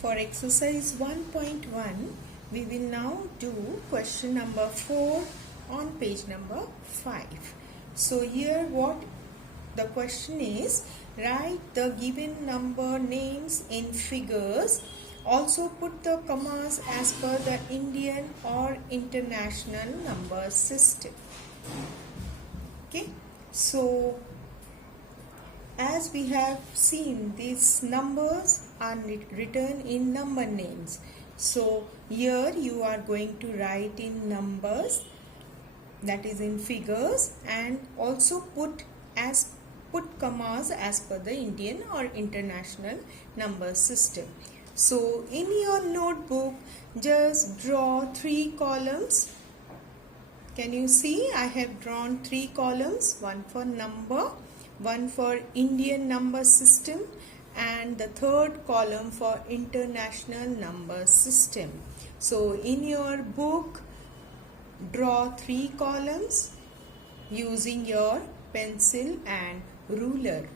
For exercise 1.1, we will now do question number 4 on page number 5. So here what the question is, write the given number names in figures. Also put the commas as per the Indian or international number system. Okay, so as we have seen, these numbers are written in number names. So here you are going to write in numbers, that is in figures, and also put commas as per the Indian or international number system. So in your notebook, just draw 3 columns. Can you see? I have drawn 3 columns, one for number, one for Indian number system, and the third column for international number system. So in your book, draw 3 columns using your pencil and ruler.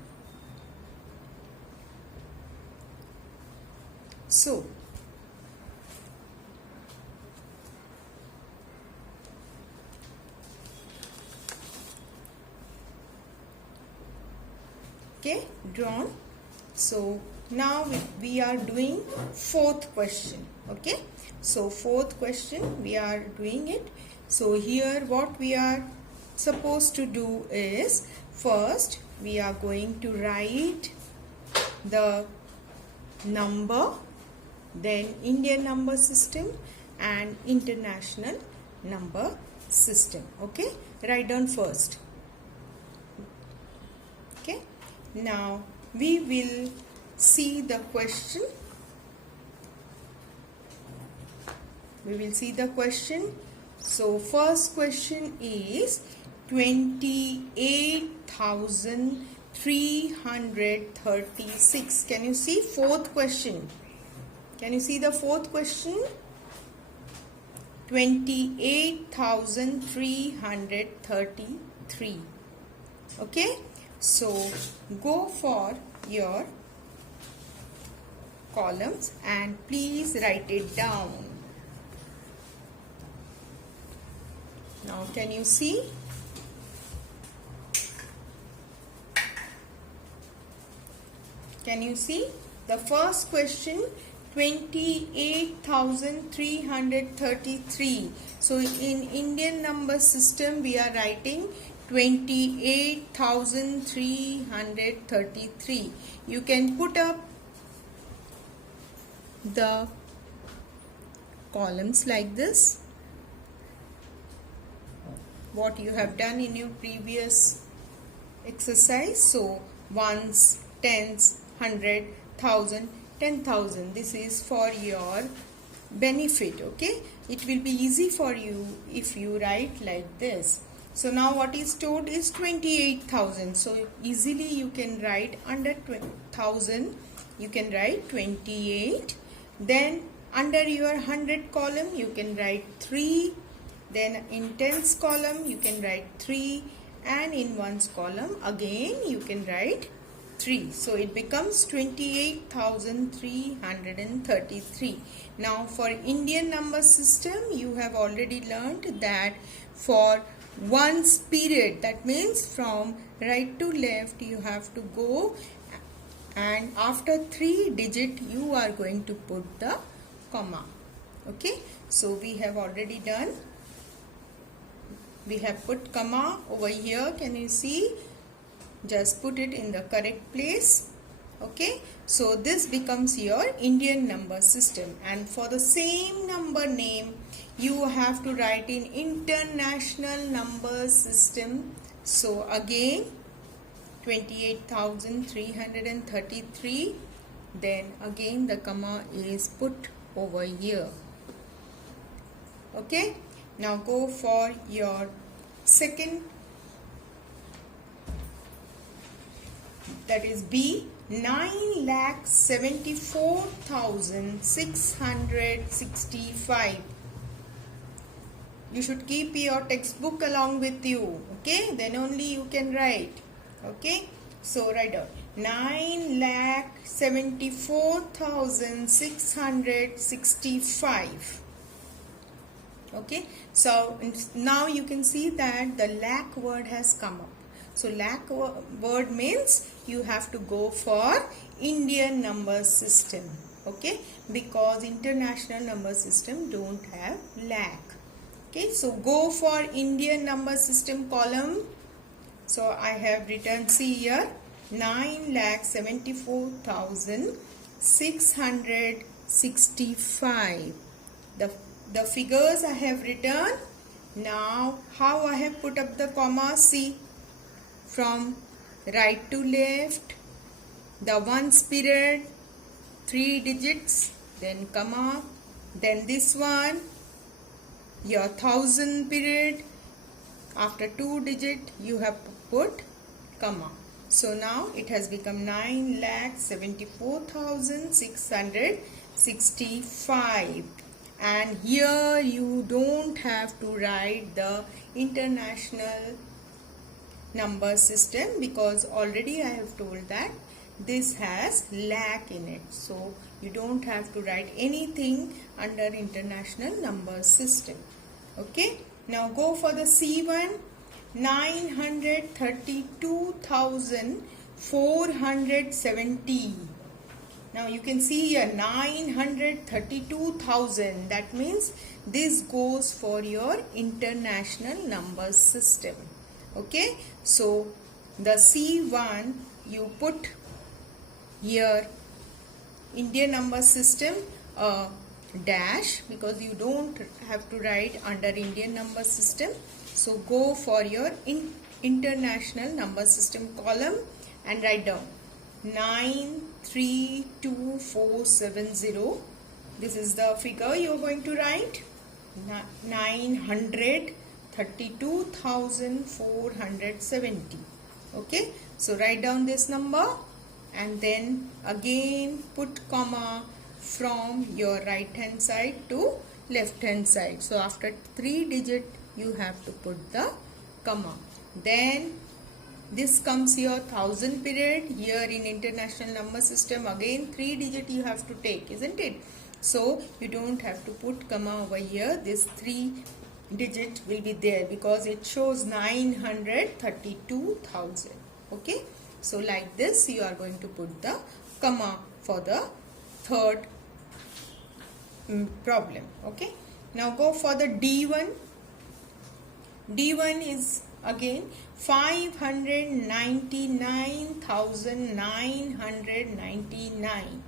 So okay, drawn. So now we are doing 4th question. Okay, so 4th question we are doing it. So here what we are supposed to do is, first we are going to write the number, then Indian number system and international number system. Okay, write down first. Okay, now we will see the question. We will see the question. So first question is 28,336. Can you see 4th question? Can you see the 4th question? 28,333. Okay, so go for your columns and please write it down. Now can you see? Can you see? The first question, 28,333. So in Indian number system we are writing 28,333. You can put up the columns like this, what you have done in your previous exercise. So ones, tens, 100, 1,000, 10,000. This is for your benefit. Okay, it will be easy for you if you write like this. So now what is stored is 28,000. So easily you can write under 1,000. You can write 28. Then under your 100 column you can write 3. Then in tens column you can write 3. And in ones column again you can write 3. So it becomes 28,333. Now for Indian number system, you have already learned that for ones period, that means from right to left you have to go, and after 3 digit you are going to put the comma. Okay, so we have already done. We have put comma over here. Can you see? Just put it in the correct place. Okay, so this becomes your Indian number system, and for the same number name you have to write in international number system. So again 28,333, then again the comma is put over here. Okay, now go for your second, that is B, 9,74,665. You should keep your textbook along with you. Okay, then only you can write. Okay, so write down 9,74,665. Okay, so now you can see that the lakh word has come up. So lakh word means you have to go for Indian number system. Okay, because international number system don't have lakh. Okay, so go for Indian number system column. So I have written, see here, 9,74,665. The figures I have written. Now how I have put up the comma, see, from right to left, the ones period, 3 digits, then comma, then this one, your 1000 period, after 2 digit you have put comma. So now it has become 9,74,665. And here you don't have to write the international number system because already I have told that this has lakh in it. So you don't have to write anything under international number system. Okay. Now go for the C1. 932,470. Now you can see here 932,000. That means this goes for your international number system. Okay. So the C1 you put here Indian number system dash because you don't have to write under Indian number system. So go for your international number system column and write down 932,470. This is the figure you are going to write. 932,470. Okay, so write down this number and then again put comma from your right hand side to left hand side. So after 3 digit you have to put the comma. Then this comes your 1000 period. Here in international number system again 3 digit you have to take, isn't it? So you don't have to put comma over here. This 3 digit will be there because it shows 932,000. Okay, so like this you are going to put the comma for the third problem. Okay, now go for the D1. D1 is again 599,999.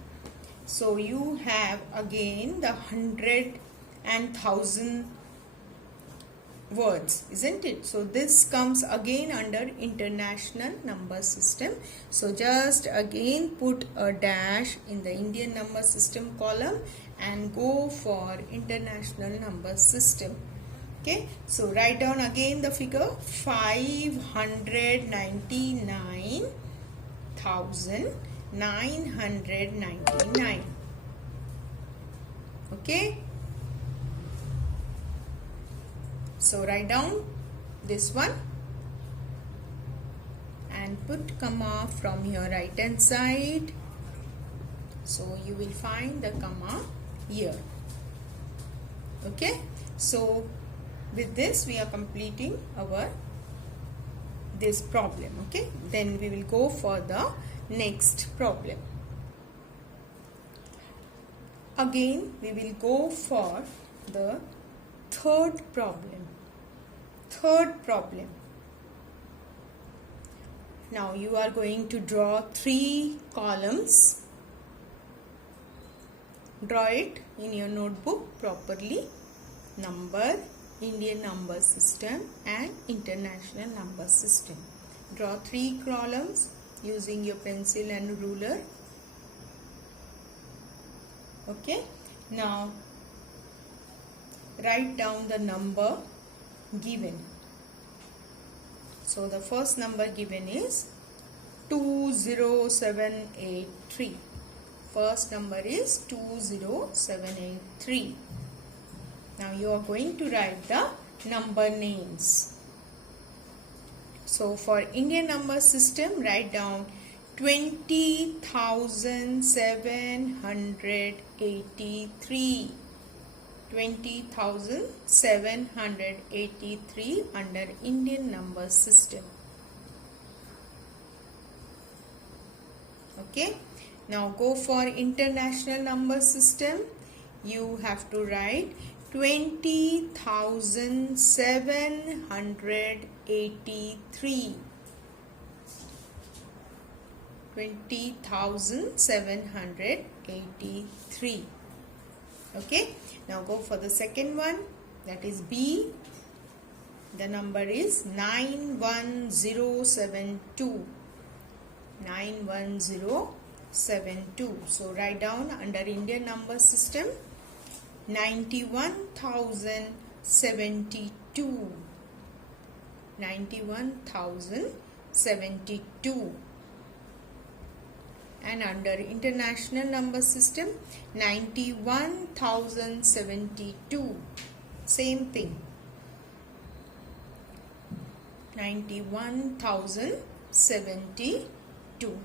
So you have again the 100 and 1000 words, isn't it? So this comes again under international number system. So just again put a dash in the Indian number system column and go for international number system. Okay, so write down again the figure 599,999. Okay, so write down this one and put comma from your right hand side. So you will find the comma here. Okay, so with this we are completing our this problem. Okay, then we will go for the next problem. Again we will go for the third problem. Now you are going to draw 3 columns. Draw it in your notebook properly. Number, Indian number system and international number system. Draw 3 columns using your pencil and ruler. Okay, now write down the number given. So the first number given is 20783. First number is 20783. Now you are going to write the number names. So for Indian number system, write down 20,783. 20,783 under Indian number system. Okay. Now go for international number system. You have to write 20,783. 20,783. Okay. Now go for the second one, that is B. The number is 91072. 91072. So write down under Indian number system 91,072. 91,072. And under international number system 91,072. Same thing. 91,072.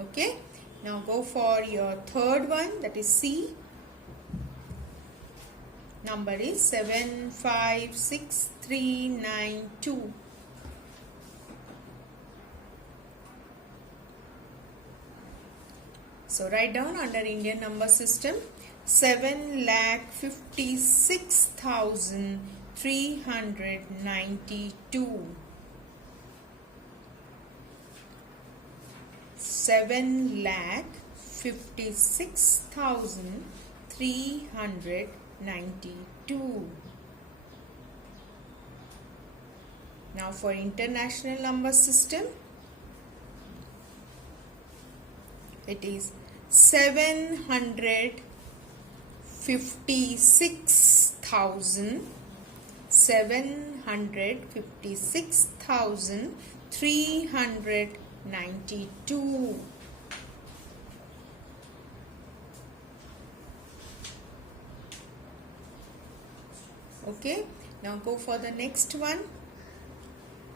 Okay. Now go for your third one, that is C. Number is 756,392. So write down under Indian number system 7,56,392. 7,56,392. Now for international number system, it is 756,392. Okay. Now go for the next one.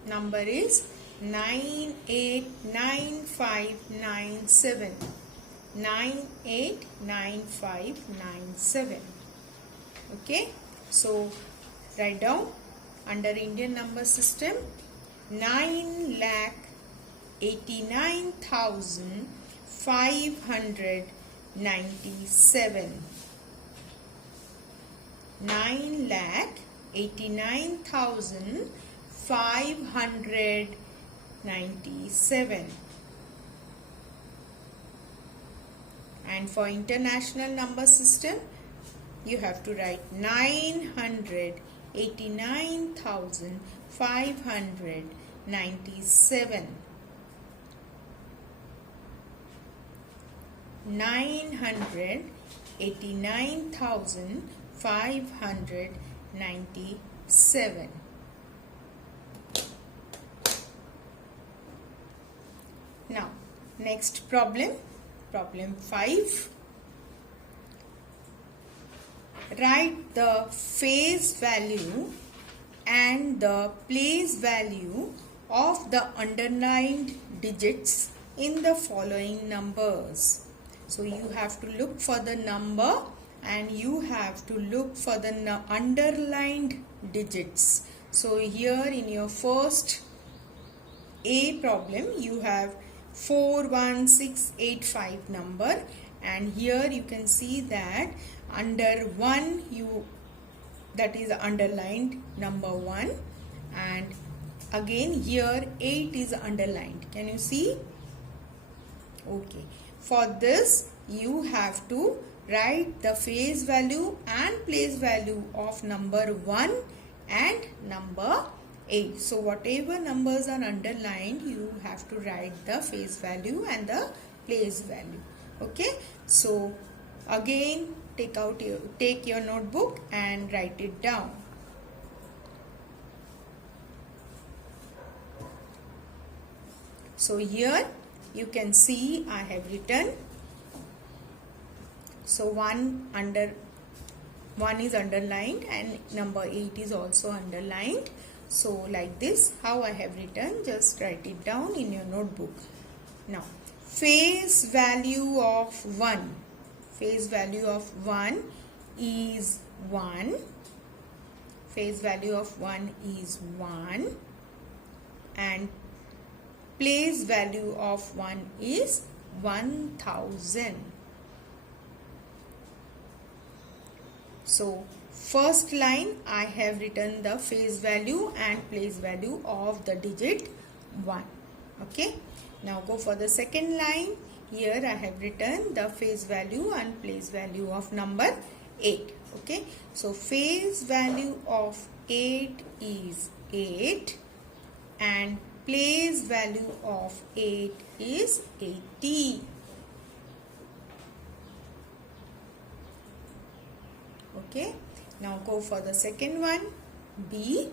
Number is 989597. 989597. Okay. So write down under Indian number system 9,89,597. 9,89,597. And for international number system, you have to write 989,597. 989,597. Now, next problem. Problem 5. Write the face value and the place value of the underlined digits in the following numbers. So you have to look for the number and you have to look for the underlined digits. So here in your first A problem, you have 41685 number, and here you can see that under 1 that is underlined number 1, and again here 8 is underlined. Can you see? Okay. For this you have to write the face value and place value of number 1 and number 8. So whatever numbers are underlined, you have to write the face value and the place value. Okay. So again take your notebook and write it down. So here you can see I have written. So 1 is underlined and number 8 is also underlined. So like this, how I have written, just write it down in your notebook. Now, face value of 1. Face value of 1 is 1. Face value of 1 is 1. And place value of 1 is 1000. So, first line I have written the face value and place value of the digit 1. Okay. Now go for the second line. Here I have written the face value and place value of number 8. Okay. So face value of 8 is 8 and place value of 8 is 80. Okay. Now go for the second one. B.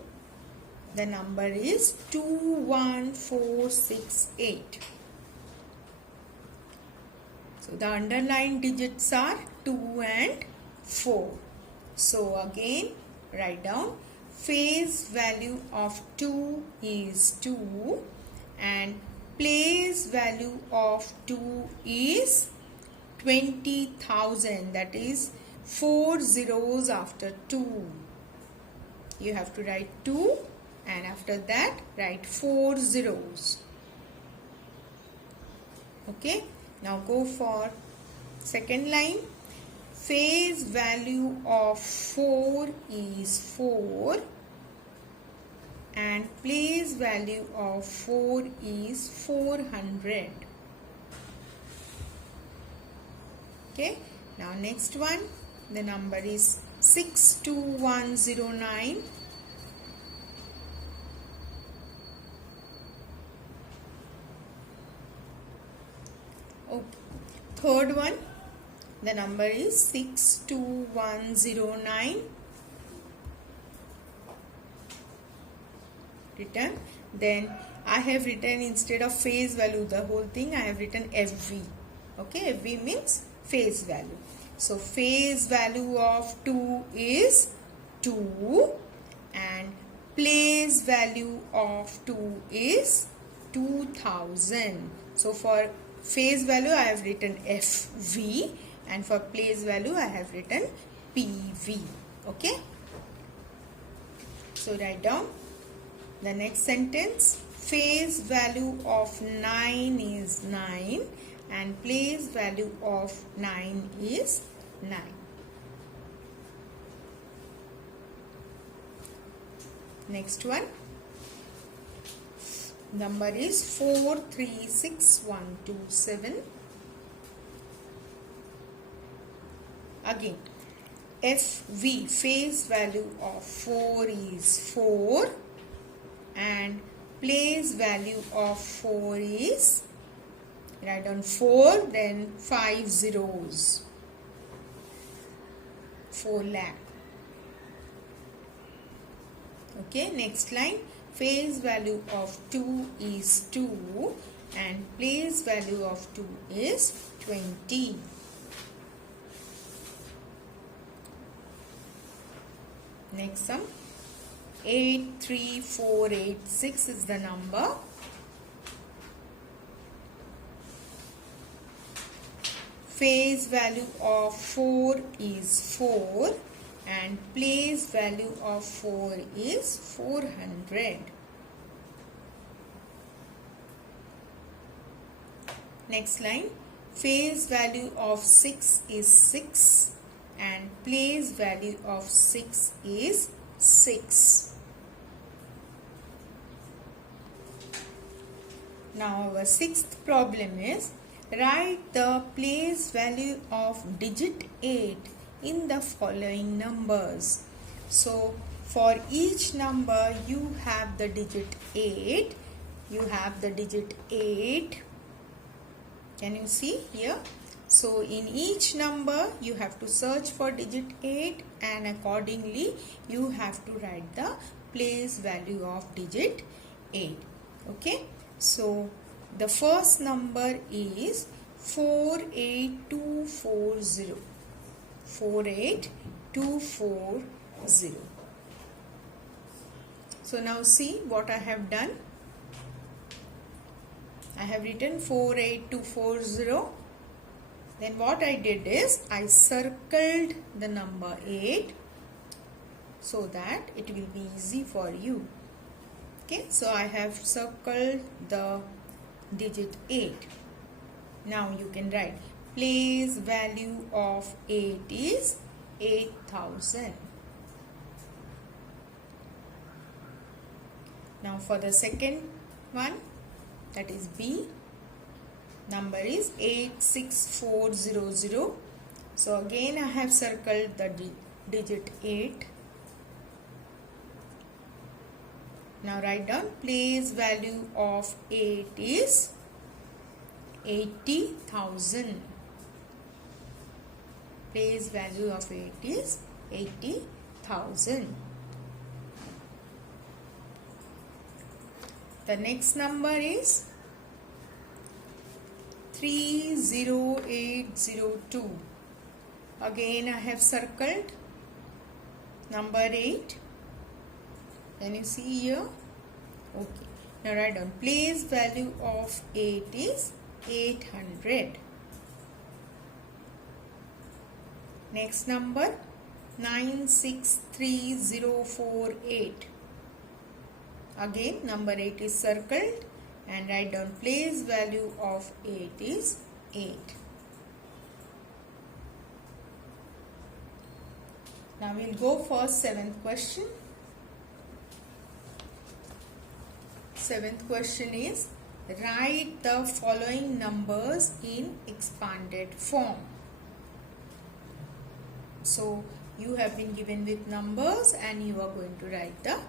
The number is 21468. So the underlined digits are 2 and 4. So again write down face value of 2 is 2 and place value of 2 is 20,000. That is 4 zeros after 2. You have to write 2 and after that write 4 zeros. Okay. Now go for second line. Face value of 4 is 4 and place value of 4 is 400. Okay. Now next one. The number is 62109. Okay. Third one, the number is 62109. Written. Then I have written instead of face value the whole thing, I have written FV. Okay, FV means face value. So face value of 2 is 2 and place value of 2 is 2000. So for face value I have written FV and for place value I have written PV. Okay. So write down the next sentence. Face value of 9 is 9 and place value of 9 is 9. Next one. Number is 436127. Again, FV face value of 4 is 4 and place value of 4 is, write down 4 then 5 zeros, 4 lakh. Okay, next line. Face value of 2 is 2 and place value of 2 is 20. Next sum. 83486 is the number. Face value of 4 is 4 and place value of 4 is 400. Next line. Face value of 6 is 6 and place value of 6 is 6. Now our sixth problem is write the place value of digit 8 in the following numbers. So for each number you have the digit 8. You have the digit 8. Can you see here? So in each number you have to search for digit 8 and accordingly you have to write the place value of digit 8. Okay. So the first number is 48240. 48240. So now see what I have done. I have written 48240. Then what I did is I circled the number 8 so that it will be easy for you. Okay, so I have circled the digit 8. Now you can write place value of 8 is 8000. Now for the second one, that is B, number is 86400. So again I have circled the digit 8. Now write down place value of 8 is 80,000. Place value of 8 is 80,000. The next number is 30802. Again I have circled number 8. Can you see here? Okay. Now write down place value of 8 is 800. Next number 963048. Again number 8 is circled and write down place value of 8 is 8. Now we'll go for 7th question. 7th question is write the following numbers in expanded form. So you have been given with numbers and you are going to write the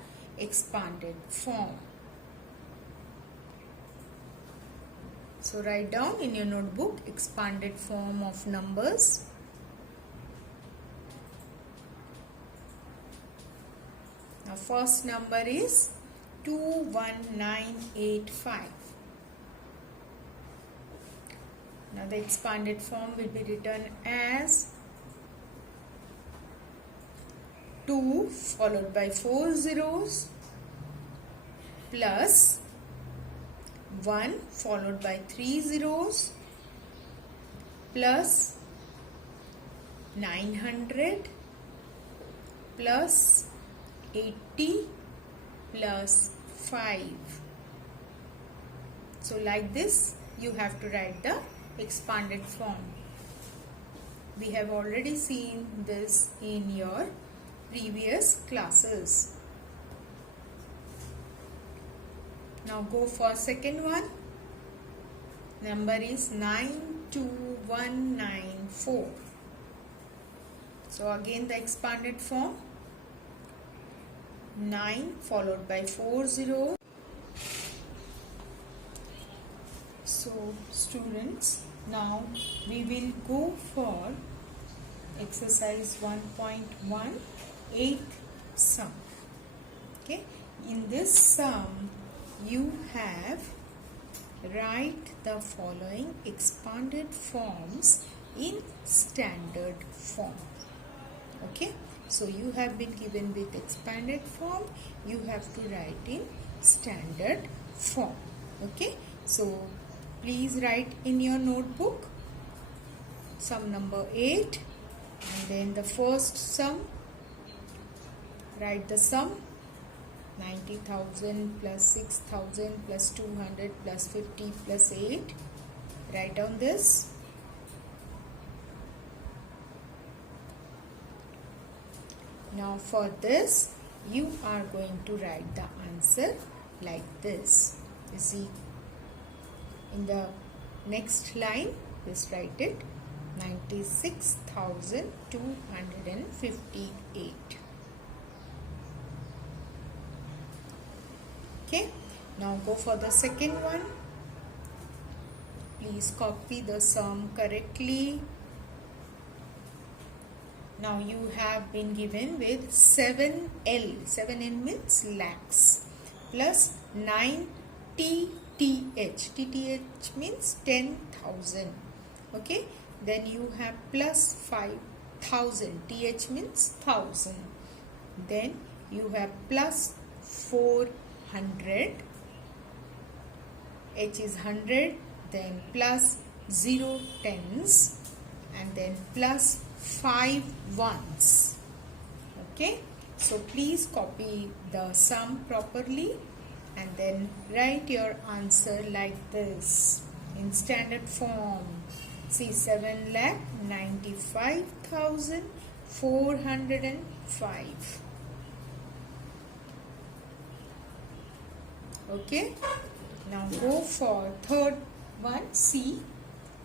expanded form. So write down in your notebook expanded form of numbers. Now first number is 21985. Now the expanded form will be written as 2 followed by 4 zeros plus 1 followed by 3 zeros plus 900 plus 80 plus 5. So like this you have to write the expanded form. We have already seen this in your previous classes. Now go for second one. Number is 92194. So again the expanded form, 9 followed by 4 zeros. So students, now we will go for exercise 1.1 eighth sum. Okay, in this sum you have write the following expanded forms in standard form. Okay, so you have been given with expanded form, you have to write in standard form. Okay, so please write in your notebook sum number 8 and then the first sum. Write the sum 90,000 plus 6,000 plus 200 plus 50 plus 8. Write down this. Now for this you are going to write the answer like this. You see in the next line, just write it 96,258. Okay, now go for the second one. Please copy the sum correctly. Now you have been given with 7L. 7L means lakhs plus 9 TTH. TTH means 10,000. Okay, then you have plus 5,000. TH means 1,000. Then you have plus 400 H is 100, then plus 0 tens, and then plus 5 ones. Okay, so please copy the sum properly and then write your answer like this in standard form. See, 7,95,405. Okay, now go for third one. See,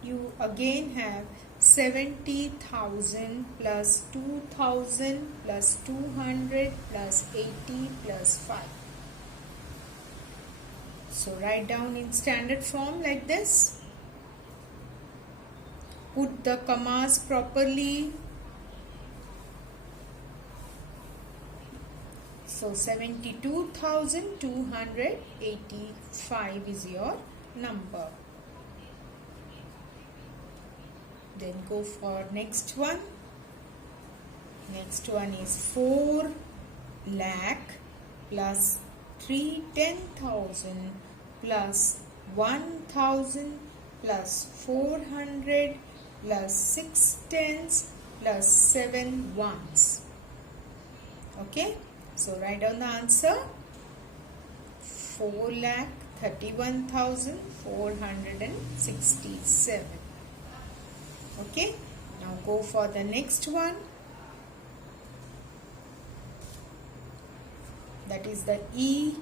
you again have 70,000 plus 2,000 plus 200 plus 80 plus 5. So write down in standard form like this. Put the commas properly. So 72,285 is your number. Then go for next one. Next one is 4 lakh plus 310,000 plus 1,000 plus 400 plus 6 tens plus 7 ones. Okay, so write down the answer. 4,31,467. Okay, now go for the next one. That is the E.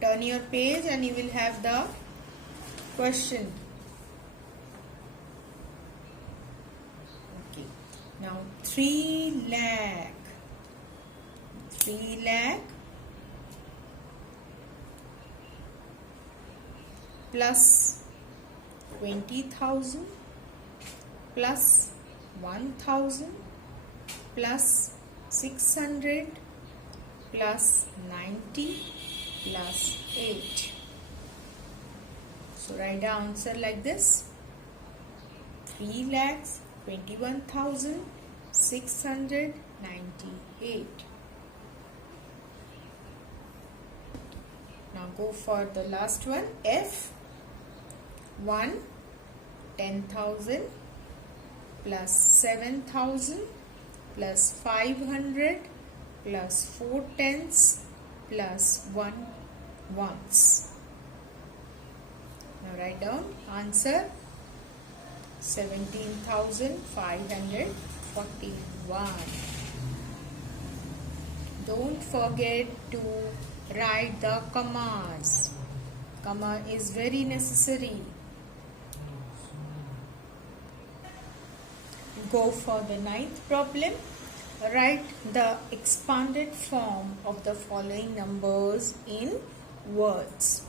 Turn your page and you will have the question. Okay, now 3 lakh plus 20,000 plus 1,000 plus 600 plus 90 plus 8. So write the answer like this. 3,21,698. Now go for the last one. F. 1 10,000 plus 7,000 plus 500 plus 4 tens plus 1 ones. Now write down answer. 17,541. Don't forget to write the commas. Comma is very necessary. Go for the ninth problem. Write the expanded form of the following numbers in words.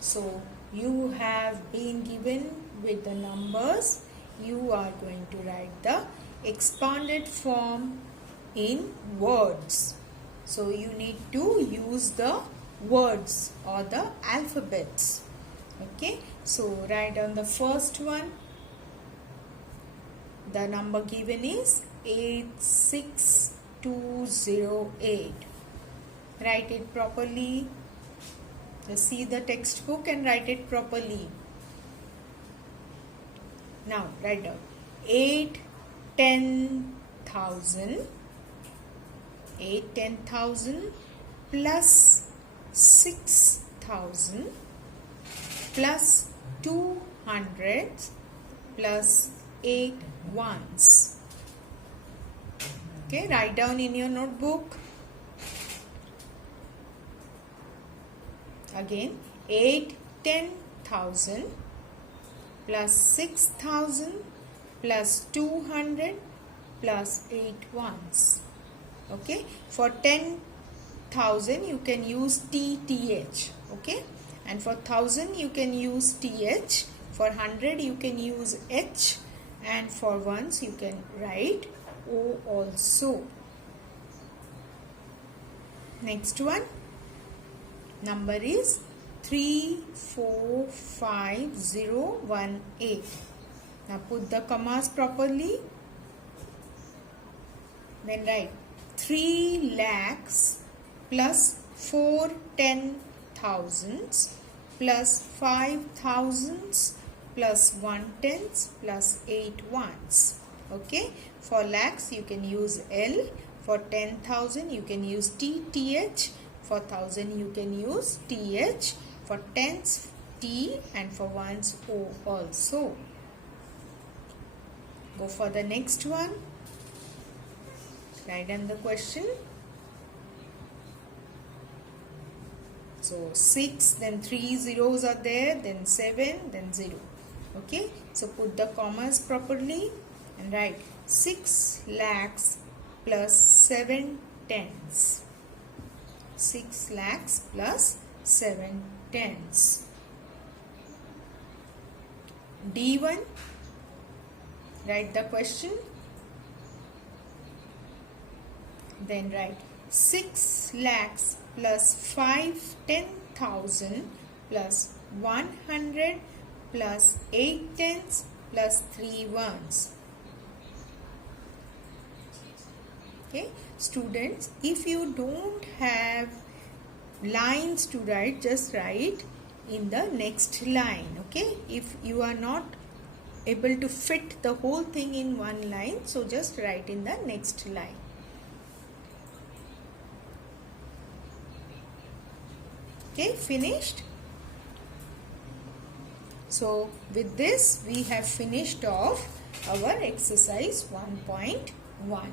So you have been given with the numbers. You are going to write the expanded form in words. So you need to use the words or the alphabets. Okay, so write on the first one. The number given is 86208. Write it properly. Just see the textbook and write it properly. Now write down 10,000 plus 6,000 plus 200 plus 8 ones. Okay, write down in your notebook. Again, 10,000 plus 6,000 plus 200 plus 8 ones. Okay, for 10,000 you can use TTH. Okay, and for 1,000 you can use TH. For 100 you can use H, and for ones you can write O also. Next one, number is 345018. Now put the commas properly. Then write 3 lakhs plus 4 10,000s plus 5 thousands plus 1 tens plus 8 ones. Okay, for lakhs you can use L, for 10,000 you can use TH, for 1000 you can use TH, for tens T, and for ones O also. Go for the next one. Write down the question. So 6, then 3 zeros are there, then 7, then 0. Okay, so put the commas properly and write 6 lakhs plus 7 tens. 6 lakhs plus 7 tens. D1, write the question. Then write 6 lakhs plus 5 10,000 plus 100 plus 8 tens plus 3 ones. Okay, students, if you don't have lines to write, just write in the next line. Okay, if you are not able to fit the whole thing in one line, so just write in the next line. Okay, finished? So with this we have finished off our exercise 1.1.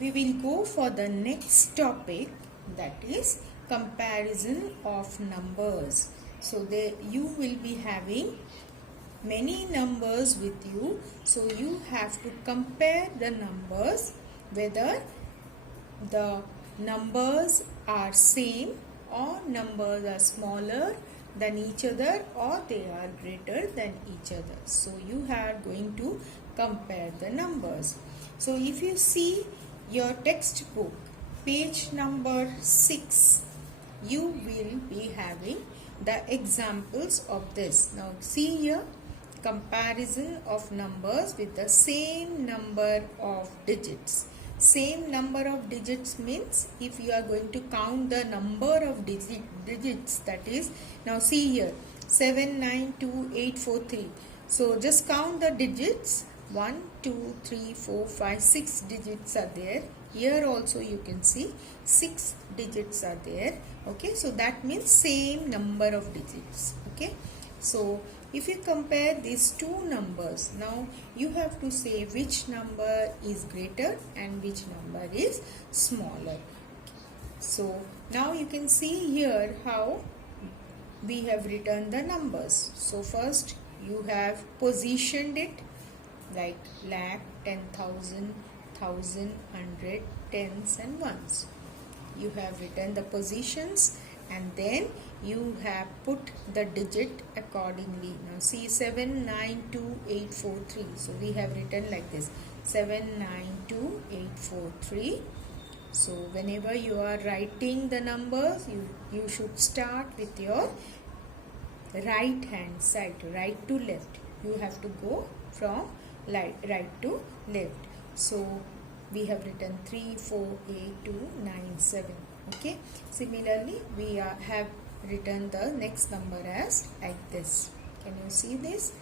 We will go for the next topic, that is comparison of numbers. So there you will be having many numbers with you, so you have to compare the numbers, whether the numbers are same or numbers are smaller than each other or they are greater than each other. So you are going to compare the numbers. So if you see your textbook, page number 6, you will be having the examples of this. Now see here, comparison of numbers with the same number of digits. Same number of digits means if you are going to count the number of digits, that is, now see here 792843. So just count the digits. 1 2 3 4 5 6 digits are there. Here also you can see 6 digits are there. Okay, so that means same number of digits. Okay, so if you compare these two numbers, now you have to say which number is greater and which number is smaller. So now you can see here how we have written the numbers. So first you have positioned it like lakh, 10,000, 1,000, 100, tens and ones. You have written the positions and then you have put the digit accordingly. Now see 792843. So we have written like this 792843. So whenever you are writing the numbers, you should start with your right hand side, right to left. You have to go from right to left. So we have written 3482997. Okay, similarly we have written the next number as like this. Can you see this?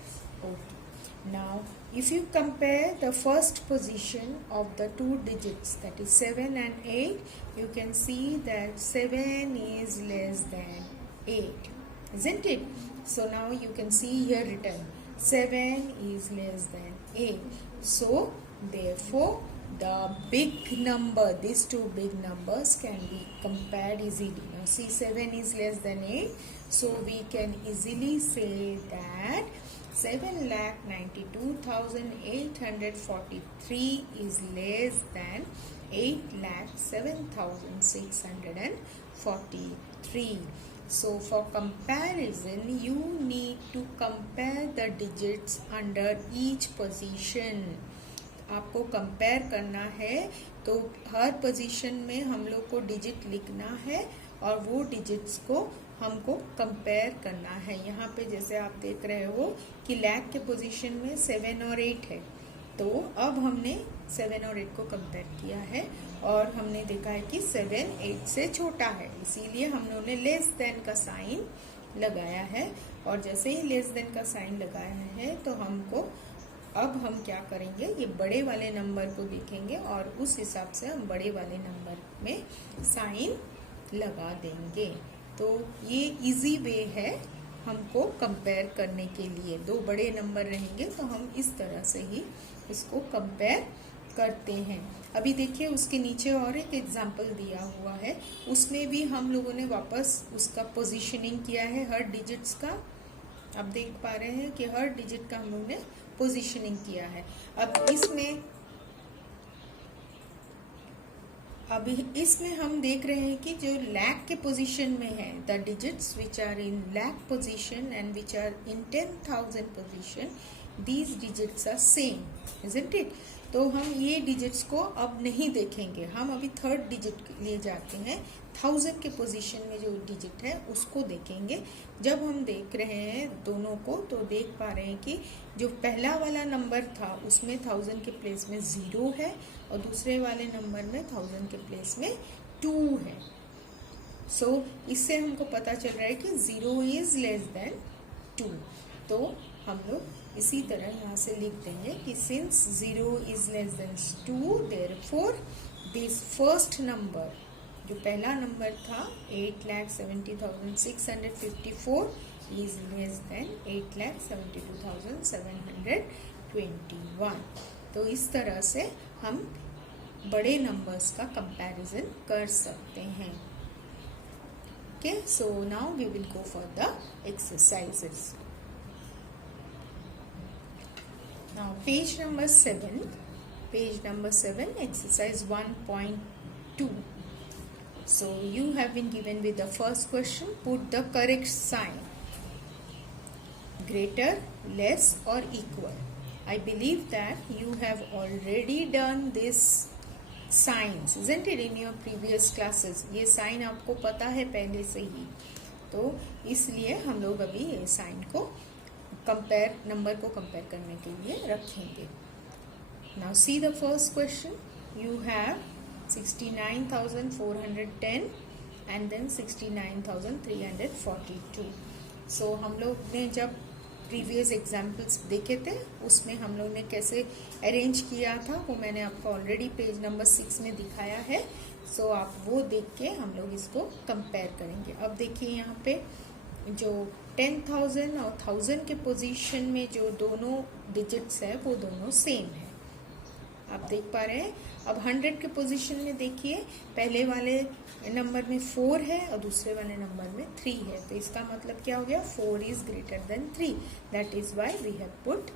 Okay, now if you compare the first position of the two digits, that is 7 and 8, you can see that 7 is less than 8, isn't it? So now you can see here written 7 is less than 8. So therefore the big number, these two big numbers can be compared easily. Now see 7 is less than 8. So we can easily say that 7,92,843 is less than 8,07,643. So for comparison, you need to compare the digits under each position. आपको compare करना है तो हर position में हम लोग को digit लिखना है और वो डिजिट्स को हमको कंपेयर करना है. यहाँ पे जैसे आप देख रहे हो कि लाख के पोजीशन में 7 और 8 है, तो अब हमने 7 और 8 को कंपेयर किया है और हमने देखा है कि 7 8 से छोटा है, इसीलिए हम लोगों ने लेस देन का साइन लगाया है। और जैसे ही लेस देन का साइन लगाया है तो हमको अब हम क्या करेंगे, ये बड़े वाले नंबर को देखेंगे और उस हिसाब से हम बड़े वाले नंबर में साइन लगा देंगे। तो ये इजी वे है हमको कंपेयर करने के लिए। दो बड़े नंबर रहेंगे तो हम इस तरह से ही इसको कंपेयर करते हैं। अभी देखिए उसके नीचे और एक एग्जाम्पल दिया हुआ है, उसमें भी हम लोगों ने वापस उसका पोजीशनिंग किया है हर डिजिट्स का। आप देख पा रहे हैं कि हर डिजिट का हम लोगों ने पोजीशनिंग किया है। अब इसमें हम देख रहे हैं कि जो लैक के पोजीशन में है, the digits which are in lakh position and which are in 10,000 position, these digits are same, isn't it. तो हम ये डिजिट्स को अब नहीं देखेंगे, हम अभी थर्ड डिजिट लिए जाते हैं। 1000 के पोजीशन में जो डिजिट है उसको देखेंगे। जब हम देख रहे हैं दोनों को तो देख पा रहे हैं कि जो पहला वाला नंबर था उसमें 1000 के प्लेस में 0 है और दूसरे वाले नंबर में 1000 के प्लेस में 2 है। सो इससे हमको पता चल रहा है कि 0 इज लेस देन 2। तो हम लोग इसी तरह यहाँ से लिख देंगे कि since 0 is less than 2, therefore this first number, जो पहला नंबर था 8,70,654 इज लेस देन 8,72,721। तो इस तरह से हम बड़े नंबर्स का कंपैरिजन कर सकते हैं। Okay, so now we will go for the exercises. Now page number 7, exercise 1.2. So you have been given with the first question, put the correct sign, greater, less or equal. I believe that you have already done this signs, isn't it, in your previous classes. ये sign आपको पता है पहले से ही, तो इसलिए हम लोग अभी ये साइन को नंबर को कंपेयर करने के लिए रखेंगे। Now see the first question, you have 69,410 and then 69,342। So हम लोग ने जब प्रीवियस एग्जाम्पल्स देखे थे उसमें हम लोग ने कैसे अरेंज किया था वो मैंने आपको ऑलरेडी पेज नंबर 6 में दिखाया है। सो आप वो देख के हम लोग इसको कंपेयर करेंगे। अब देखिए यहाँ पे जो 10,000 और 1000 के पोजीशन में जो दोनों डिजिट्स है वो दोनों सेम है, आप देख पा रहे हैं। अब 100 के पोजीशन में देखिए, पहले वाले नंबर में 4 है और दूसरे वाले नंबर में 3 है, तो इसका मतलब क्या हो गया, 4 is greater than 3। That is why we have put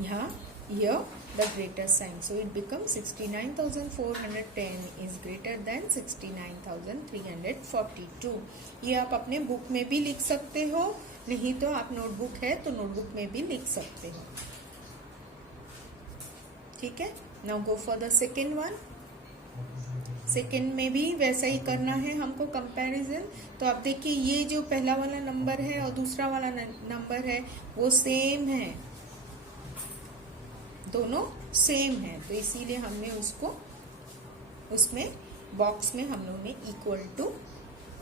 यहाँ here the greater sign, so it becomes 69,410 is greater than 69,342। ये आप अपने बुक में भी लिख सकते हो, नहीं तो आप नोटबुक है तो नोटबुक में भी लिख सकते हो, ठीक है। Now go for the second one. Second में भी वैसा ही करना है हमको कंपैरिजन। तो आप देखिए ये जो पहला वाला नंबर है और दूसरा वाला नंबर है वो सेम है, दोनों सेम है, तो इसीलिए हमने उसको उसमें बॉक्स में हम लोग ने इक्वल टू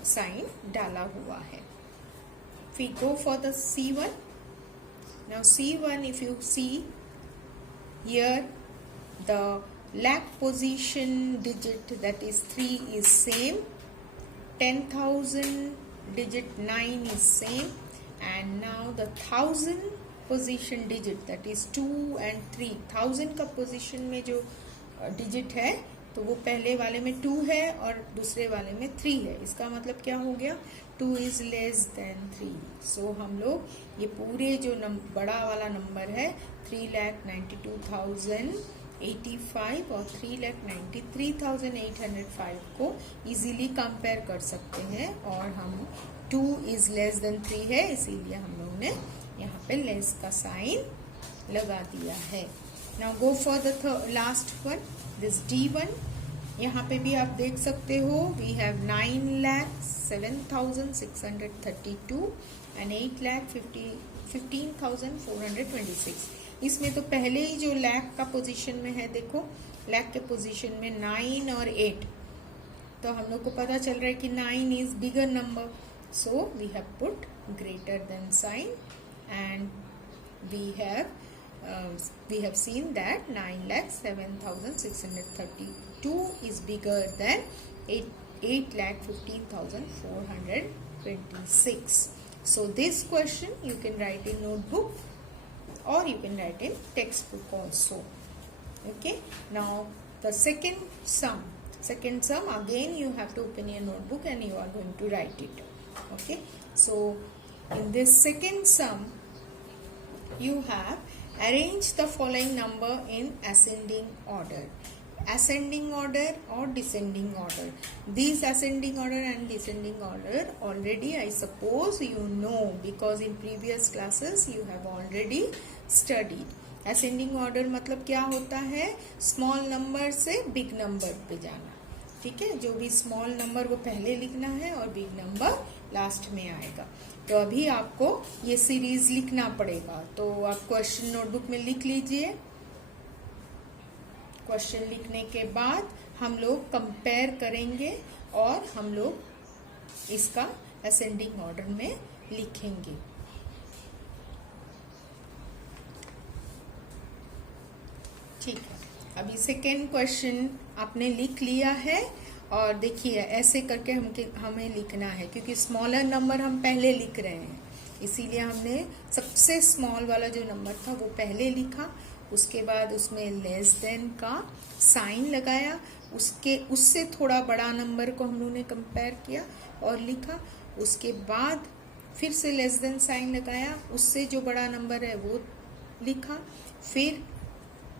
साइन डाला हुआ है। फिर go for the C1। Now C1, if you see here the lakh position digit that is 3 is same, 10,000 digit 9 is same, and now the 1000 position digit that is 2 and 3। 1000 का position में जो digit है तो वो पहले वाले में 2 है और दूसरे वाले में 3 है, इसका मतलब क्या हो गया, 2 इज लेस देन 3। सो हम लोग ये पूरे जो बड़ा वाला नंबर है 3,92,085 और 3,93,805 को इजीली कंपेयर कर सकते हैं, और हम 2 इज लेस देन 3 है इसीलिए हम लोग ने यहाँ पे लेस का साइन लगा दिया है। Now go for the last one, this D1। यहाँ पे भी आप देख सकते हो, वी हैव 9,07,632 एंड 8,15,426। इसमें तो पहले ही जो लाख का पोजीशन में है, देखो लाख के पोजीशन में 9 और 8, तो हम लोग को पता चल रहा है कि 9 is bigger number, so we have put greater than sign and we have seen that 9,07,632 is bigger than 8,15,426. So this question you can write in notebook or you can write in textbook also. Okay, now the second sum again you have to open your notebook and you are going to write it. Okay, so in this second sum you have arranged the following number in ascending order or descending order. These ascending order and descending order already I suppose you know, because in previous classes you have already studied. Ascending order मतलब क्या होता है, small number से big number पे जाना, ठीक है। जो भी स्मॉल नंबर वो पहले लिखना है और बिग नंबर लास्ट में आएगा। तो अभी आपको ये सीरीज लिखना पड़ेगा, तो आप क्वेश्चन नोटबुक में लिख लीजिए। क्वेश्चन लिखने के बाद हम लोग कंपेयर करेंगे और हम लोग इसका असेंडिंग ऑर्डर में लिखेंगे। ठीक है, अभी सेकेंड क्वेश्चन आपने लिख लिया है और देखिए ऐसे करके हमें लिखना है, क्योंकि स्मॉलर नंबर हम पहले लिख रहे हैं, इसीलिए हमने सबसे स्मॉल वाला जो नंबर था वो पहले लिखा, उसके बाद उसमें लेस देन का साइन लगाया, उससे थोड़ा बड़ा नंबर को हम लोगों ने कंपेयर किया और लिखा, उसके बाद फिर से लेस देन साइन लगाया, उससे जो बड़ा नंबर है वो लिखा, फिर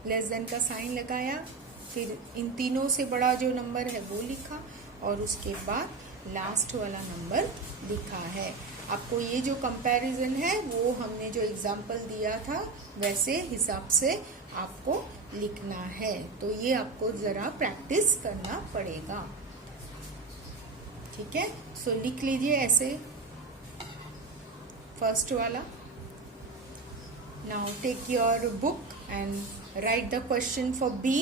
लेस देन का साइन लगाया, फिर इन तीनों से बड़ा जो नंबर है वो लिखा और उसके बाद लास्ट वाला नंबर लिखा है। आपको ये जो कंपैरिजन है वो हमने जो एग्जाम्पल दिया था वैसे हिसाब से आपको लिखना है, तो ये आपको जरा प्रैक्टिस करना पड़ेगा, ठीक है। सो लिख लीजिए ऐसे फर्स्ट वाला। Now take your book and write the question for B.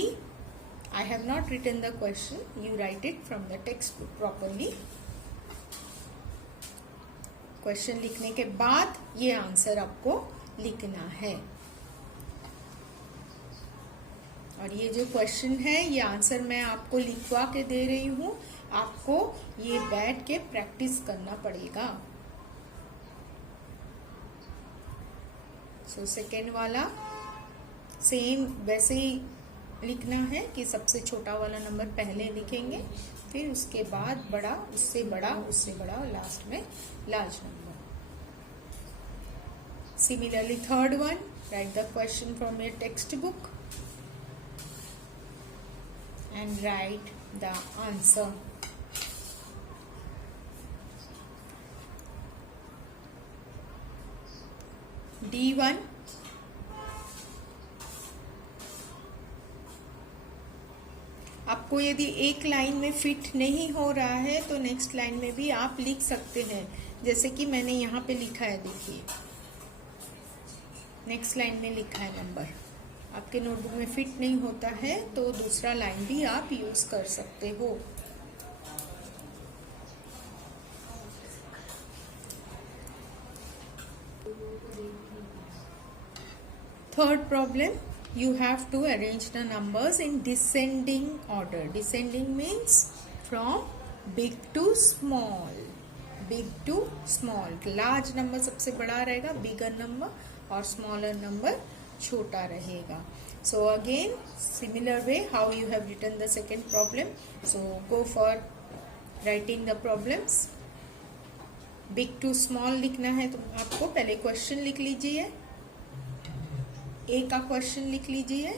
I have not written the question. You write it from the textbook properly. Question लिखने के बाद ये आंसर आपको लिखना है, और ये जो क्वेश्चन है ये आंसर मैं आपको लिखवा के दे रही हूँ, आपको ये बैठ के प्रैक्टिस करना पड़ेगा। सो सेकेंड वाला सेम वैसे ही लिखना है कि सबसे छोटा वाला नंबर पहले लिखेंगे, फिर उसके बाद बड़ा, उससे बड़ा, उससे बड़ा और लास्ट में large number. Similarly third one, right the question from your text book and right the answer. D1, आपको यदि एक लाइन में फिट नहीं हो रहा है तो नेक्स्ट लाइन में भी आप लिख सकते हैं, जैसे कि मैंने यहाँ पे लिखा है, देखिए नेक्स्ट लाइन में लिखा है नंबर, आपके नोटबुक में फिट नहीं होता है तो दूसरा लाइन भी आप यूज कर सकते हो। Third problem, you have to arrange the numbers in descending order. Descending means from big to small. Big to small. Large number सबसे बड़ा रहेगा, bigger number, और smaller number छोटा रहेगा. So again, similar way how you have written the second problem. So go for writing the problems. Big to small लिखना है तो आपको पहले क्वेश्चन लिख लीजिए, ए का क्वेश्चन लिख लीजिए,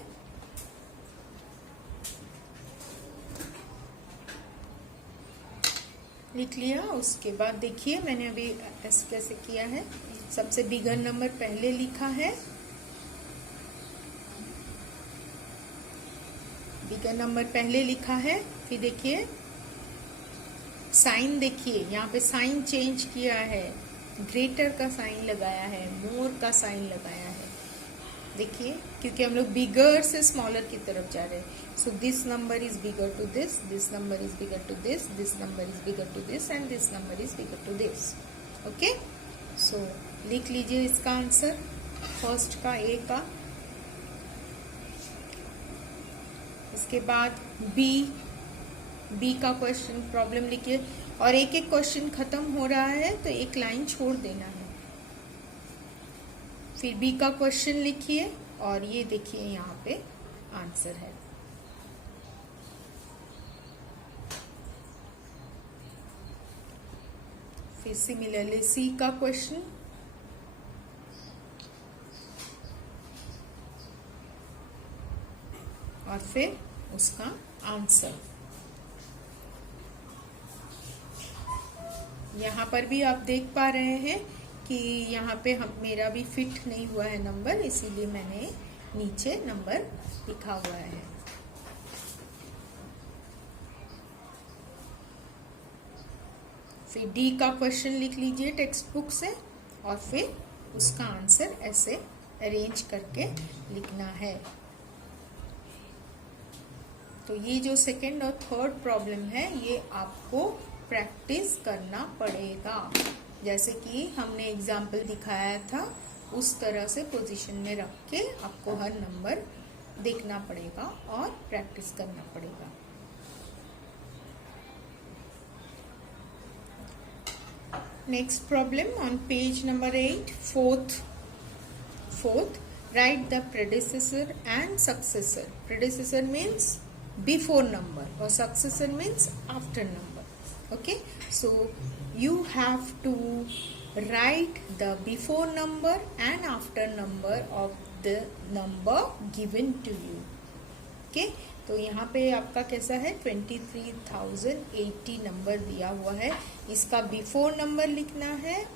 लिख लिया। उसके बाद देखिए मैंने अभी ऐसे कैसे किया है, सबसे बिगर नंबर पहले लिखा है, बिगर नंबर पहले लिखा है, फिर देखिए साइन, देखिए यहाँ पे साइन चेंज किया है, ग्रेटर का साइन लगाया है, मोर का साइन लगाया है, देखिए, क्योंकि हम लोग बिगर से स्मॉलर की तरफ जा रहे हैं. So this number is bigger to this number is bigger to this number is bigger to this and this number is bigger to this. Okay, so लिख लीजिए इसका आंसर फर्स्ट का ए का. इसके बाद बी का क्वेश्चन प्रॉब्लम लिखिए, और एक एक क्वेश्चन खत्म हो रहा है तो एक लाइन छोड़ देना है. फिर बी का क्वेश्चन लिखिए और ये देखिए यहाँ पे आंसर है. फिर सिमिलरली सी का क्वेश्चन, और फिर उसका आंसर. यहाँ पर भी आप देख पा रहे हैं कि यहाँ पे मेरा भी फिट नहीं हुआ है नंबर, इसीलिए मैंने नीचे नंबर लिखा हुआ है. फिर डी का क्वेश्चन लिख लीजिए टेक्स्ट बुक से, और फिर उसका आंसर ऐसे अरेंज करके लिखना है. तो ये जो सेकंड और थर्ड प्रॉब्लम है ये आपको प्रैक्टिस करना पड़ेगा. जैसे कि हमने एग्जाम्पल दिखाया था उस तरह से पोजीशन में रख के आपको हर नंबर देखना पड़ेगा और प्रैक्टिस करना पड़ेगा. Next problem on page number 8, fourth, write the predecessor and successor. Predecessor means before number or successor means after number. Okay, so you have to write the before number and after number of the number given to you. Okay, तो यहाँ पे आपका कैसा है 23,080 number दिया हुआ है. इसका बिफोर नंबर लिखना है,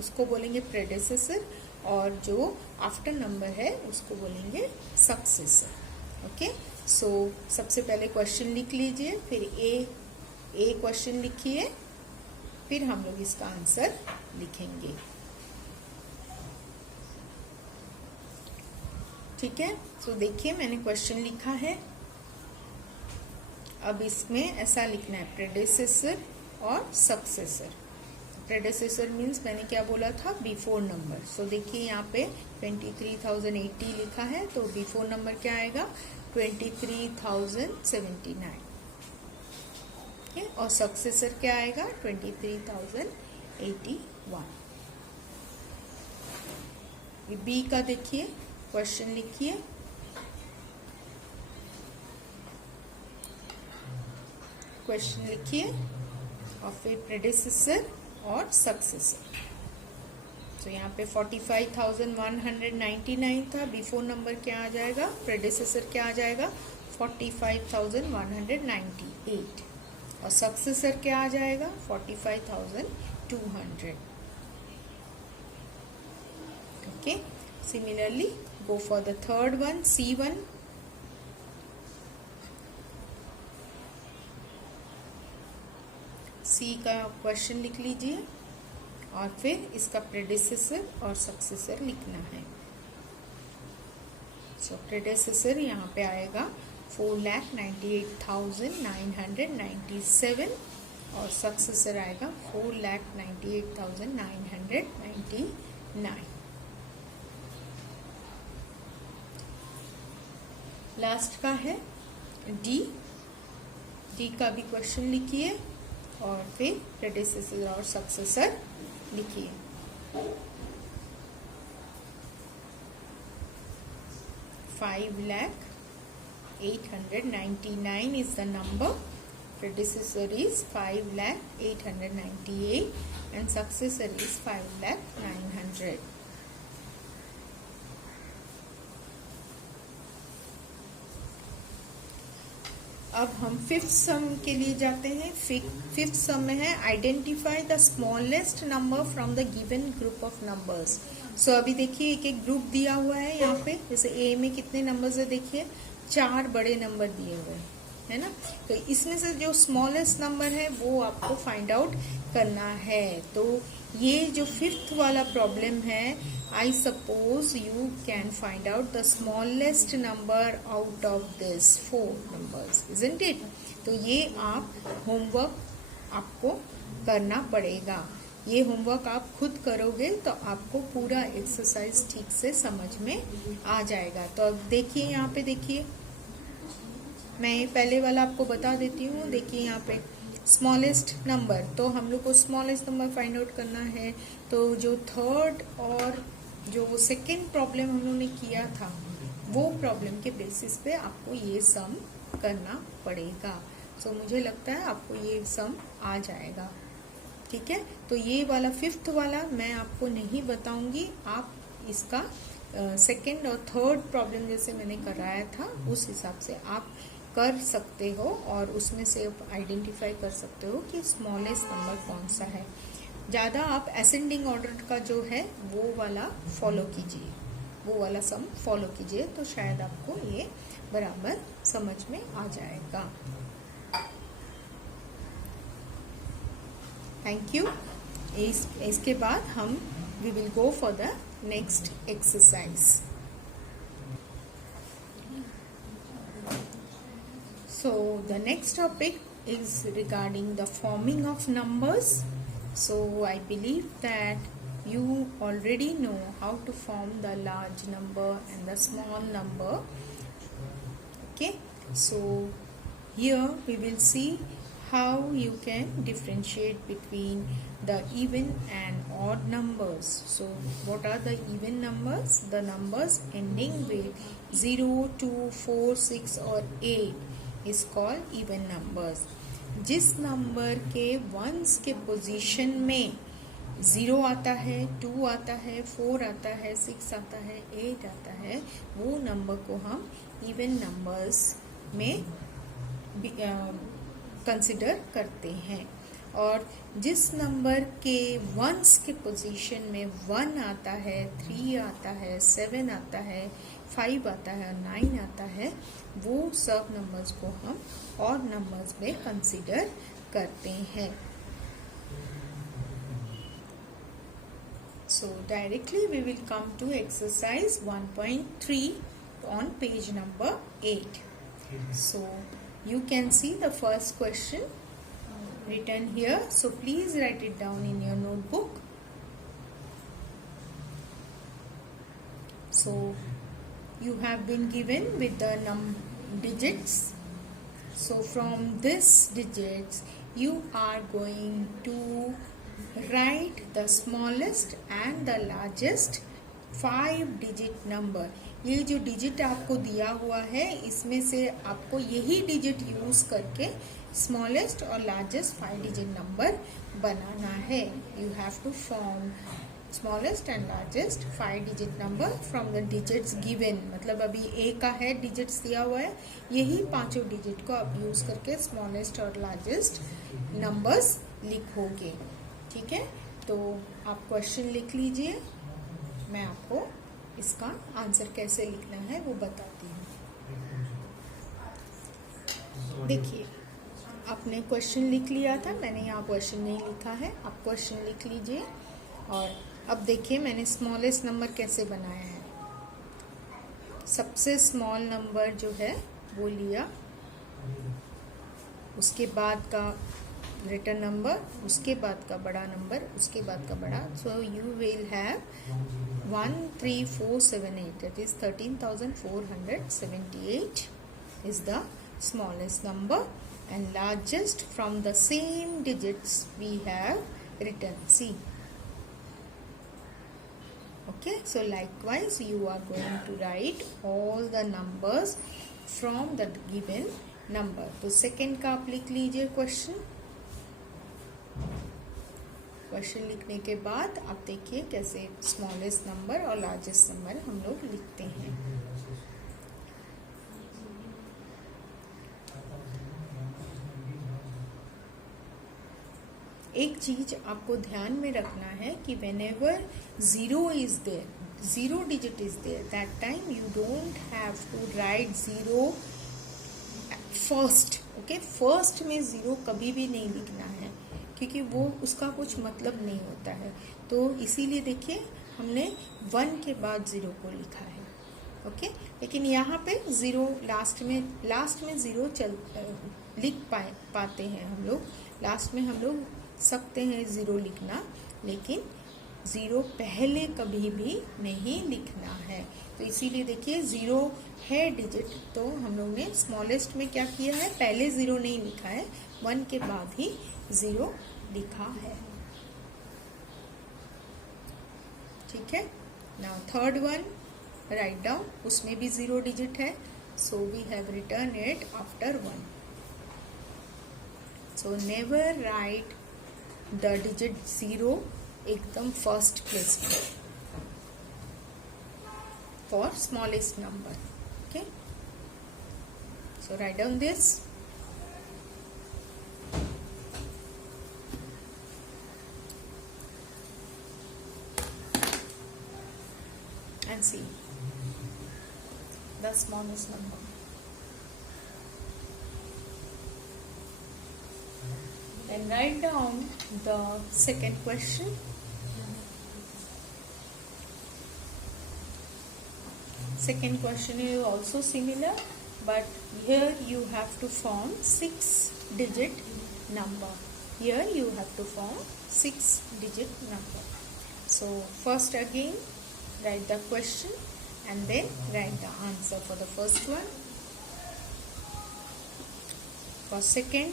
उसको बोलेंगे प्रेडेसेसर, और जो आफ्टर नंबर है उसको बोलेंगे सक्सेसर. ओके, सो सबसे पहले क्वेश्चन लिख लीजिए, फिर ए क्वेश्चन लिखिए, फिर हम लोग इसका आंसर लिखेंगे. ठीक है, तो देखिए मैंने क्वेश्चन लिखा है. अब इसमें ऐसा लिखना है प्रेडेसेसर और सक्सेसर. प्रेडेसेसर मीन्स मैंने क्या बोला था, बिफोर नंबर. सो देखिए यहाँ पे 23,080 लिखा है, तो बिफोर नंबर क्या आएगा 23,079. और सक्सेसर क्या आएगा 23,081. बी का देखिए क्वेश्चन लिखिए, क्वेश्चन लिखिए और फिर प्रेडेसेसर और सक्सेसर. तो यहाँ पे 45,199 था, बिफोर नंबर क्या आ जाएगा, प्रेडेसेसर क्या आ जाएगा 45,198, और सक्सेसर क्या आ जाएगा 45,200. Okay, similarly go for the third one, C1. सी का क्वेश्चन लिख लीजिए और फिर इसका प्रेडेसेसर और सक्सेसर लिखना है. सो प्रेडेसेसर यहाँ पे आएगा 4,98,997 और सक्सेसर आएगा 4,98,999. लास्ट का है डी का भी क्वेश्चन लिखिए और फिर प्रेडेसेसर और सक्सेसर लिखिए. $5,899 is the number. Predecessor is 5,898 and successor is 5,900. अब हम फिफ्थ सम के लिए जाते हैं. फिफ्थ सम में है identify the smallest number from the given group of numbers. So अभी देखिए एक एक ग्रुप दिया हुआ है यहाँ पे. जैसे ए में कितने नंबर्स है, देखिए 4 बड़े नंबर दिए हुए हैं. है ना। तो इसमें से जो स्मॉलेस्ट नंबर है वो आपको फाइंड आउट करना है। तो ये जो 5th वाला प्रॉब्लम है, I suppose you can find out the smallest number out of this 4 numbers, isn't it. तो ये आप होमवर्क आपको करना पड़ेगा। ये होमवर्क आप खुद करोगे तो आपको पूरा एक्सरसाइज ठीक से समझ में आ जाएगा। तो अब देखिए, यहाँ पे देखिए, मैं पहले वाला आपको बता देती हूँ। देखिए यहाँ पे स्मॉलेस्ट नंबर, तो हम लोग को स्मॉलेस्ट नंबर फाइंड आउट करना है। तो जो थर्ड और जो वो सेकेंड प्रॉब्लम हम लोगों ने किया था, वो प्रॉब्लम के बेसिस पे आपको ये सम करना पड़ेगा। सो मुझे लगता है आपको ये सम आ जाएगा, ठीक है। तो ये वाला 5th वाला मैं आपको नहीं बताऊंगी, आप इसका सेकेंड और थर्ड प्रॉब्लम जैसे मैंने कराया था उस हिसाब से आप कर सकते हो, और उसमें से आप आइडेंटिफाई कर सकते हो कि स्मॉलेस्ट नंबर कौन सा है। ज़्यादा आप असेंडिंग ऑर्डर का जो है वो वाला फॉलो कीजिए, वो वाला सम फॉलो कीजिए, तो शायद आपको ये बराबर समझ में आ जाएगा। Thank you. इसके बाद हम we will go for the next exercise. So the next topic is regarding the forming of numbers. So I believe that you already know how to form the large number and the small number. Okay, so here we will see how you can differentiate between the even and odd numbers. So what are the even numbers? The numbers ending with 0, 2, 4, 6 or 8 is called even numbers. जिस number के once के position में 0 आता है, 2 आता है, 4 आता है, 6 आता है, 8 आता है, वो नंबर को हम इवन नंबर्स में कंसिडर करते हैं। और जिस नंबर के वंस के पोजीशन में 1 आता है, 3 आता है, 7 आता है, 5 आता है, 9 आता है, वो सब नंबर्स को हम और नंबर्स में कंसिडर करते हैं। So directly we will come to exercise 1.3 on page number 8. So you can see the first question written here. So please write it down in your notebook. So you have been given with the digits. So from this digits you are going to write the smallest and the largest 5-digit number. ये जो digit आपको दिया हुआ है इसमें से आपको यही डिजिट यूज करके स्मॉलेस्ट और लार्जेस्ट 5-digit नंबर बनाना है। You have to form smallest and largest 5-digit number from the digits given. मतलब अभी ए का है डिजिट्स दिया हुआ है, यही 5 डिजिट को आप यूज करके स्मॉलेस्ट और लार्जेस्ट नंबर्स लिखोगे, ठीक है। तो आप क्वेश्चन लिख लीजिए, मैं आपको इसका आंसर कैसे लिखना है वो बताती हूँ। देखिए, आपने क्वेश्चन लिख लिया था, मैंने यहाँ क्वेश्चन नहीं लिखा है, आप क्वेश्चन लिख लीजिए। और अब देखिए मैंने स्मॉलेस्ट नंबर कैसे बनाया है। सबसे स्मॉल नंबर जो है वो लिया, उसके बाद का ग्रेटर नंबर, उसके बाद का बड़ा नंबर, उसके बाद का बड़ा। So you will have 1, 3, 4, 7, 8, that is 13,478 is the smallest number, and largest from the same digits we have written. See, okay, so likewise you are going to write all the numbers from the given number. तो second का आप लिख लीजिए question. Question लिखने के बाद आप देखिए कैसे स्मॉलेस्ट नंबर और लार्जेस्ट नंबर हम लोग लिखते हैं। एक चीज आपको ध्यान में रखना है कि whenever 0 is there, 0 digit is there, that time you don't have to write 0 first, okay, first में ज़ीरो कभी भी नहीं लिखना है क्योंकि वो उसका कुछ मतलब नहीं होता है। तो इसीलिए देखिए हमने 1 के बाद ज़ीरो को लिखा है, ओके। लेकिन यहाँ पे ज़ीरो लास्ट में ज़ीरो लिख पाते हैं हम लोग। लास्ट में हम लोग सकते हैं ज़ीरो लिखना, लेकिन ज़ीरो पहले कभी भी नहीं लिखना है। तो इसीलिए देखिए ज़ीरो है डिजिट, तो हम लोग ने स्मॉलेस्ट में क्या किया है, पहले ज़ीरो नहीं लिखा है, 1 के बाद ही ज़ीरो लिखा है। ठीक है। Now third one, write down, उसमें भी ज़ीरो डिजिट है, so we have return it after 1. So never write the digit 0 एकदम फर्स्ट प्लेस में for smallest number. Okay, so write down this. And see the smallest number. Then write down the second question. Second question is also similar, but here you have to form 6-digit number. Here you have to form 6-digit number. So first again write the question and then write the answer for the first one. For second,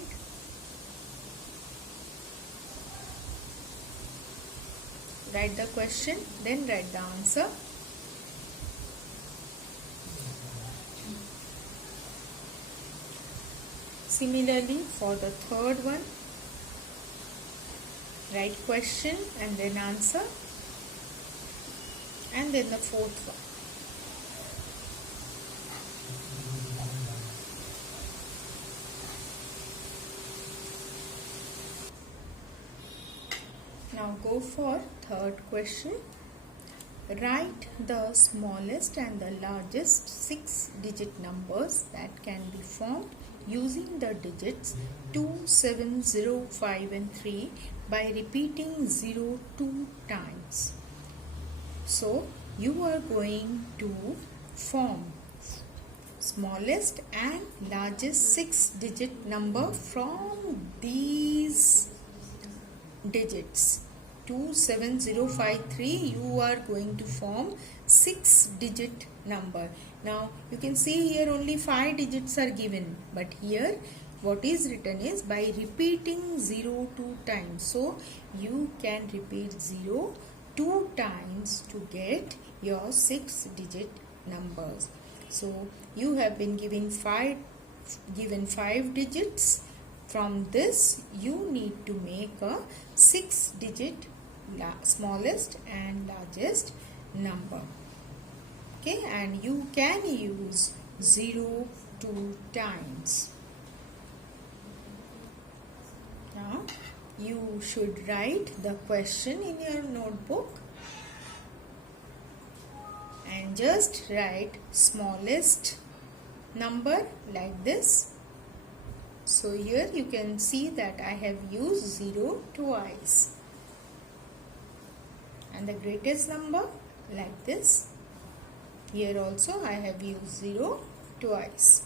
write the question, then write the answer. Similarly, for the third one, write question and then answer, and then the fourth one. Now go for third question. Write the smallest and the largest 6-digit numbers that can be formed using the digits 2, 7, 0, 5 and 3 by repeating 0 2 times. So you are going to form smallest and largest 6-digit number from these digits 2, 7, 0, 5, 3. You are going to form 6-digit number. Now you can see here only 5 digits are given, but here what is written is by repeating 0 2 times. So you can repeat 0 2 times to get your 6-digit numbers. So you have been given 5 digits. From this you need to make a 6-digit smallest and largest number. Okay, and you can use 0 2 times. Now you should write the question in your notebook and just write smallest number like this. So here you can see that I have used 0 twice, and the greatest number like this. Here also I have used 0 twice.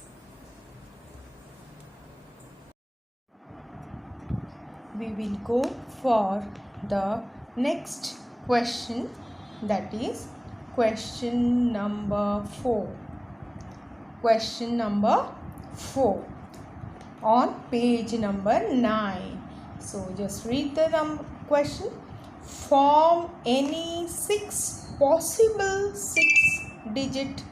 We will go for the next question, that is question number 4. Question number 4 on page number 9. So just read the question. Form any 6 possible 6-digit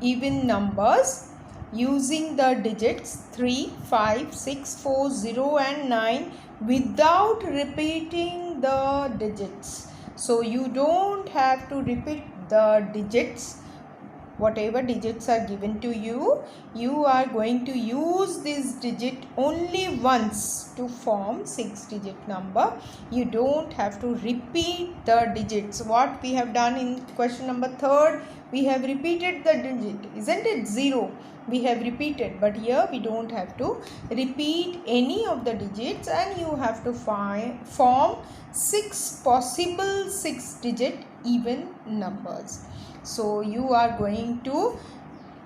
even numbers using the digits 3, 5, 6, 4, 0 and 9 without repeating the digits. So you don't have to repeat the digits. Whatever digits are given to you, you are going to use this digit only once to form 6-digit number. You don't have to repeat the digits. What we have done in question number 3, we have repeated the digit, isn't it? 0. we have repeated, but here we don't have to repeat any of the digits, and you have to form 6 possible 6-digit even numbers. So you are going to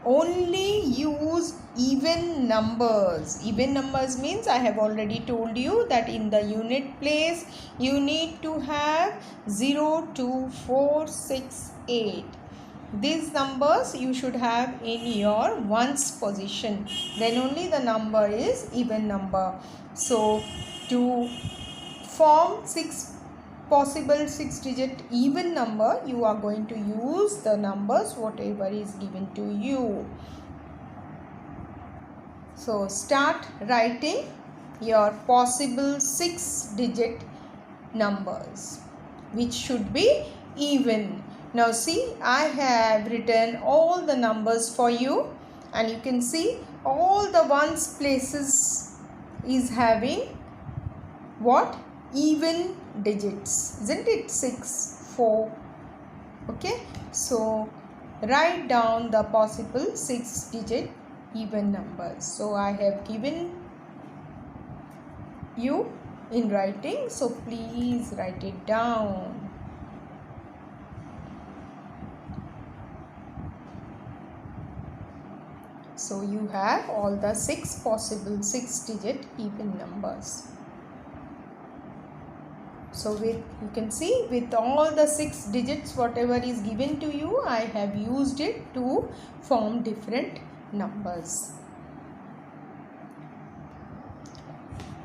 only use even numbers. Even numbers means, I have already told you that in the unit place you need to have 0, 2, 4, 6, 8. These numbers you should have in your ones position, then only the number is even number. So to form 6 possible 6-digit even number, you are going to use the numbers whatever is given to you. So start writing your possible 6-digit numbers which should be even. Now see, I have written all the numbers for you, and you can see all the ones places is having what? Even digits, isn't it? 6, 4. Okay, so write down the possible 6-digit even numbers. So I have given you in writing, so please write it down. So you have all the 6 possible 6-digit even numbers. So you can see with all the 6 digits whatever is given to you, I have used it to form different numbers.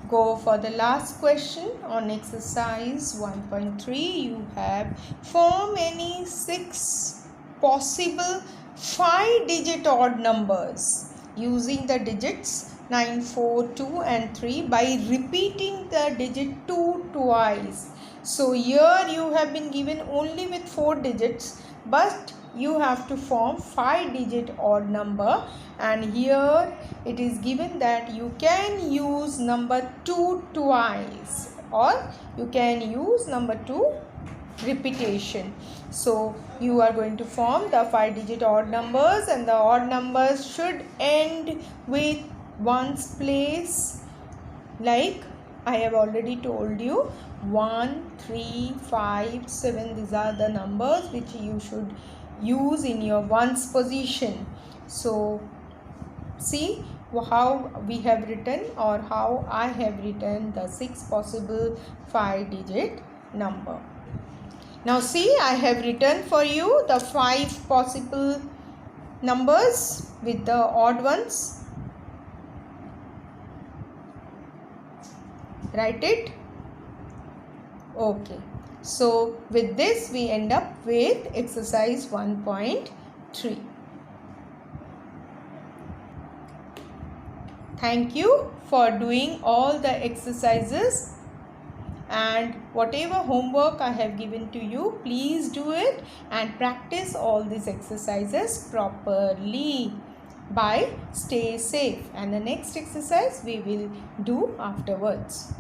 Go for the last question on exercise 1.3. You have form any 6 possible 5-digit odd numbers using the digits 9, 4, 2 and 3 by repeating the digit 2 twice. So here you have been given only with 4 digits, but you have to form 5-digit odd number, and here it is given that you can use number 2 twice, or you can use number 2 repetition. So you are going to form the 5-digit odd numbers, and the odd numbers should end with ones place, like I have already told you 1, 3, 5, 7. These are the numbers which you should use in your ones position. So see how we have written, or how I have written the 6 possible 5-digit number. Now see, I have written for you the 5 possible numbers with the odd ones. Write it. Okay. So with this we end up with exercise 1.3. Thank you for doing all the exercises, and whatever homework I have given to you, please do it and practice all these exercises properly. Bye. Stay safe, and the next exercise we will do afterwards.